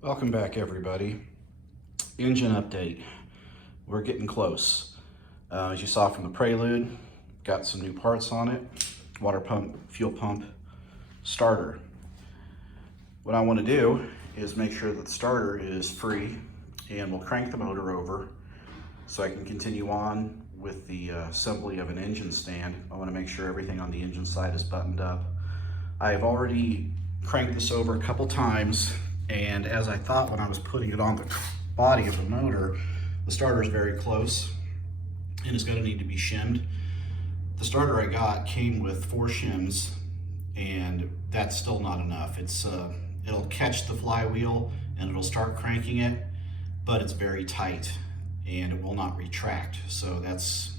Welcome back, everybody. Engine update. We're getting close. As you saw from the Prelude, got some new parts on it. Water pump, fuel pump, starter. What I want to do is make sure that the starter is free, and we'll crank the motor over so I can continue on with the assembly of an engine stand. I want to make sure everything on the engine side is buttoned up. I've already cranked this over a couple times, and as I thought when I was putting it on the body of the motor, the starter is very close and is going to need to be shimmed. The starter I got came with 4 shims, and that's still not enough. It'll catch the flywheel and it'll start cranking it, but it's very tight and it will not retract. So that's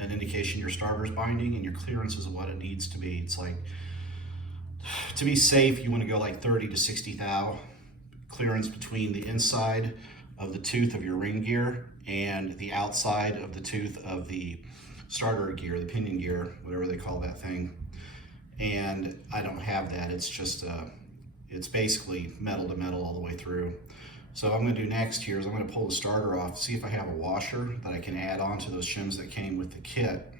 an indication your starter's binding and your clearance is what it needs to be. It's like, to be safe, you want to go like 30 to 60 thou clearance between the inside of the tooth of your ring gear and the outside of the tooth of the starter gear, the pinion gear, whatever they call that thing. And I don't have that. It's just, it's basically metal to metal all the way through. So what I'm going to do next here is I'm going to pull the starter off, see if I have a washer that I can add on to those shims that came with the kit,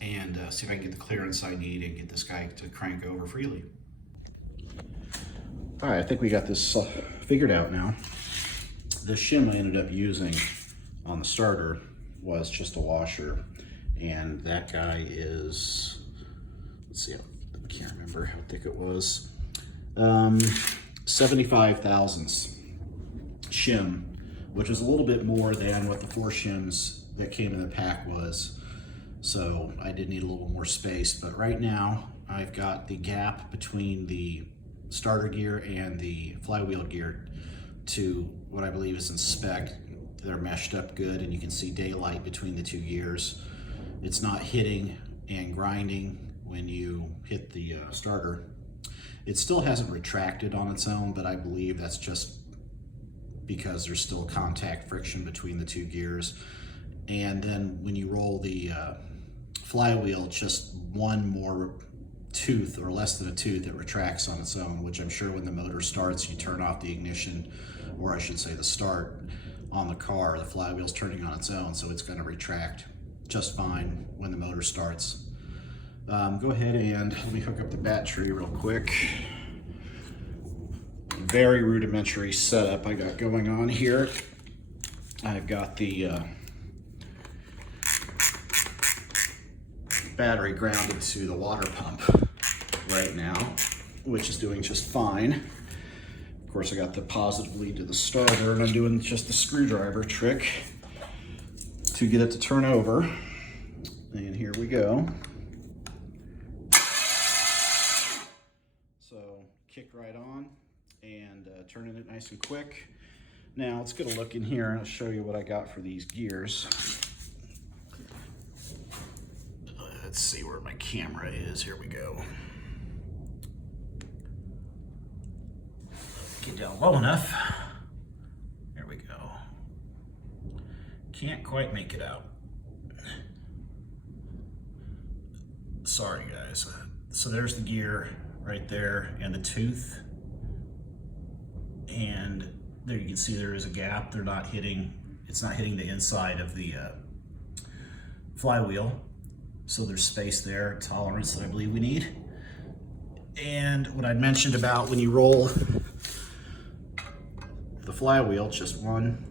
and see if I can get the clearance I need and get this guy to crank over freely. All right, I think we got this figured out now. The shim I ended up using on the starter was just a washer, and that guy is, let's see, I can't remember how thick it was, 75 thousandths shim, which is a little bit more than what the 4 shims that came in the pack was. So I did need a little more space, but right now I've got the gap between the starter gear and the flywheel gear to what I believe is in spec. They're meshed up good and you can see daylight between the 2 gears. It's not hitting and grinding when you hit the starter. It still hasn't retracted on its own, but I believe that's just because there's still contact friction between the 2 gears. And then when you roll the flywheel, just one more tooth or less than a tooth that retracts on its own, which I'm sure when the motor starts, you turn off the ignition, or I should say the start on the car, the flywheel's turning on its own, so it's going to retract just fine when the motor starts. Go ahead and let me hook up the battery real quick. Very rudimentary setup I got going on here. I've got the battery grounded to the water pump right now, which is doing just fine. Of course, I got the positive lead to the starter, and I'm doing just the screwdriver trick to get it to turn over. And here we go. So kicked right on and turning it nice and quick. Now let's get a look in here and I'll show you what I got for these gears. Let's see where my camera is. Here we go. Get down low enough. There we go. Can't quite make it out. Sorry guys. So there's the gear right there and the tooth. And there you can see there is a gap. They're not hitting, it's not hitting the inside of the flywheel. So there's space there, tolerance that I believe we need. And what I mentioned about when you roll the flywheel, just one,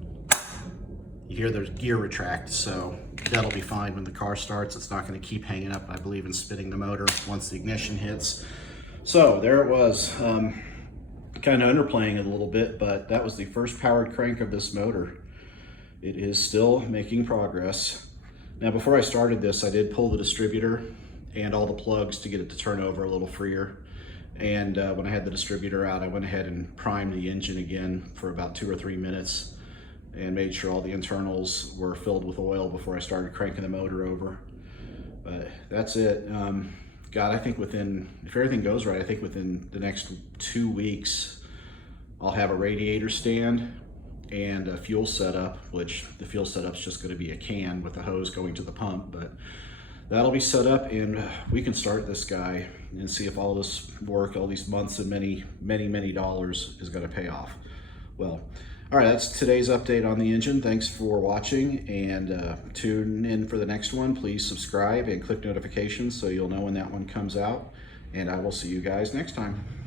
you hear the gear retract, so that'll be fine when the car starts. It's not going to keep hanging up, I believe, and spinning the motor once the ignition hits. So there it was. Kind of underplaying it a little bit, but that was the first powered crank of this motor. It is still making progress. Now, before I started this, I did pull the distributor and all the plugs to get it to turn over a little freer. And when I had the distributor out, I went ahead and primed the engine again for about 2 or 3 minutes and made sure all the internals were filled with oil before I started cranking the motor over. But that's it. God, I think within, if everything goes right, I think within the next 2 weeks, I'll have a radiator stand and a fuel setup, which the fuel setup's just gonna be a can with a hose going to the pump, but that'll be set up and we can start this guy and see if all this work, all these months and many dollars is gonna pay off. well. All right, that's today's update on the engine. Thanks for watching, and tune in for the next one. Please subscribe and click notifications so you'll know when that one comes out, and I will see you guys next time.